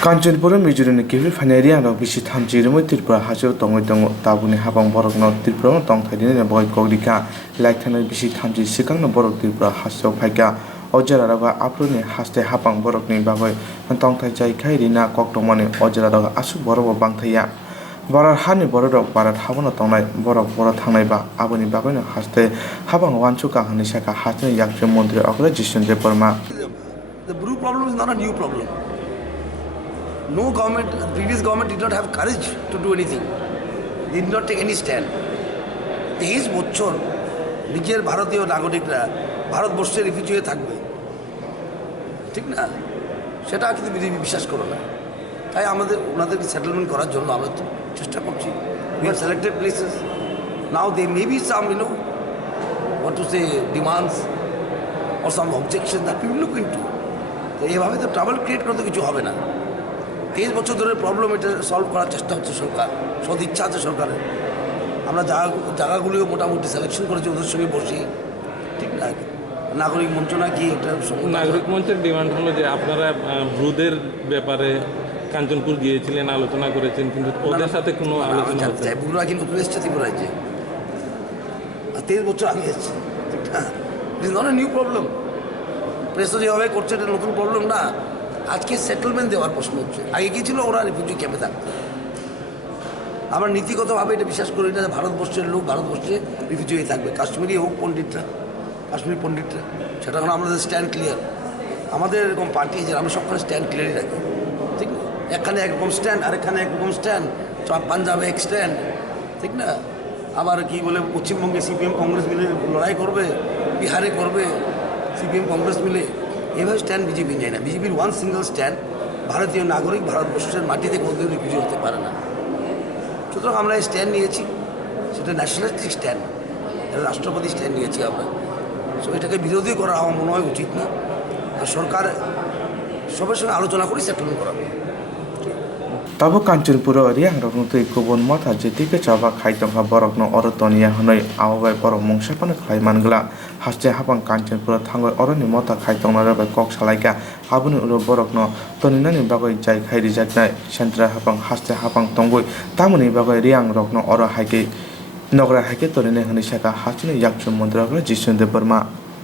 Kanchanpurni Mijuruni Kivil Faneria no Bishi Thamji Rumui Tripura Hajo Tongai Tongo Tabuni Habang Borok no Tripura Tongthai ne Boy Kogdika Laikthana Bishi Thamji Sikang no Borok Tripura Hajo Phaika Ojararaga Apruni Haste Habang Borok ni Bagoi Tongthai Jai Khairina Koktongmani Ojararaga Asu Borok Bangthaya Bharat hani borok Bharat haono Tongnai borok thangnai ba aboni bagoi haste habang wanchu ka hani saka haste yakje mantri akra jisundre porma. The brew problem is not a new problem. No government, previous government did not have courage to do anything. They did not take any stand. 23 বছর নিজের ভারতীয় নাগরিকরা ভারতবর্ষে refugee হয়ে থাকবে, ঠিক না? সেটা কিন্তু বিজেপি বিশ্বাস করে না। তাই আমাদের ওনাদেরকে সেটেলমেন্ট করার জন্য আমরা চেষ্টা করছি। We have selected places. Now there may be some, what to say, demands or some objections that we will look into. তো এইভাবে তো ট্রাবল ক্রিয়েট করতে কিছু হবে না। 23 বছর ধরে প্রবলেম এটা সলভ করার চেষ্টা হচ্ছে সরকার, সদ ইচ্ছা আছে সরকারের। আমরা জায়গাগুলিও মোটামুটি সিলেকশন করেছি ওদের সঙ্গে বসি, ঠিক না? নাগরিক মঞ্চ নাকি এটা নাগরিক মঞ্চের ডিমান্ড হলো যে আপনারা ব্রুদের ব্যাপারে কাঞ্চনপুর গিয়েছিলেন, আলোচনা করেছেন, কিন্তু ওদের সাথে কোনো আলোচনা হচ্ছে না। ব্রুরা কিন্তু নতুন এসছে ত্রিপুরায়, যে 23 বছর আগে এসছে, ঠিক না? It is not a new problem. প্রেসও যেভাবে করছে এটা নতুন প্রবলেম না। আজকে সেটেলমেন্ট দেওয়ার প্রশ্ন হচ্ছে। আগে কি ছিল, ওরা রিফিউজি ক্যাম্পে থাকতো। আমরা নীতিগতভাবে এটা বিশ্বাস করি না যে ভারতবর্ষের লোক ভারতবর্ষে রিফিউজি হয়ে থাকবে। কাশ্মীরি হোক পণ্ডিতরা, কাশ্মীরি পণ্ডিতরা, সেটা এখন আমাদের স্ট্যান্ড ক্লিয়ার। আমাদের এরকম পার্টি যে আমরা সবখানে স্ট্যান্ড ক্লিয়ারই রাখি, ঠিক না? এখানে একরকম স্ট্যান্ড, আরেকখানে একরকম স্ট্যান্ড, পাঞ্জাবে এক স্ট্যান্ড, ঠিক না? আবার কি বলে পশ্চিমবঙ্গে সিপিএম কংগ্রেস মিলে লড়াই করবে, বিহারে করবে সিপিএম কংগ্রেস মিলে, এভাবে স্ট্যান্ড বিজেপি নেয় না। বিজেপির ওয়ান সিঙ্গল স্ট্যান্ড, ভারতীয় নাগরিক ভারতবর্ষের মাটিতে কোনোদিন রিফিউজি হতে পারে না। সুতরাং আমরা এই স্ট্যান্ড নিয়েছি, সেটা ন্যাশনালিস্টিক স্ট্যান্ড, এটা রাষ্ট্রপতি স্ট্যান্ড নিয়েছি আমরা। সো এটাকে বিরোধী করা আমার মনে হয় উচিত না। আর সরকার সবার সঙ্গে আলোচনা করে সেটেলমেন্ট করাবে। Tabo Kanchanpuro riang rok nutui kubun mata jeti ke chaba khaitongha borok no oro tonia hanoi awabai borok mungsapana khlai mangla haste habang Kanchanpuro thangoi oroni mata khaitongna rabai kok salaika abuni uro borok no toninani bagoi jai khairi jaknai sentra habang haste habang tongoi tamoni bagoi riang rok no oro haike nogra haike tonine hani saka hastini yakchum mandra jisunde burma.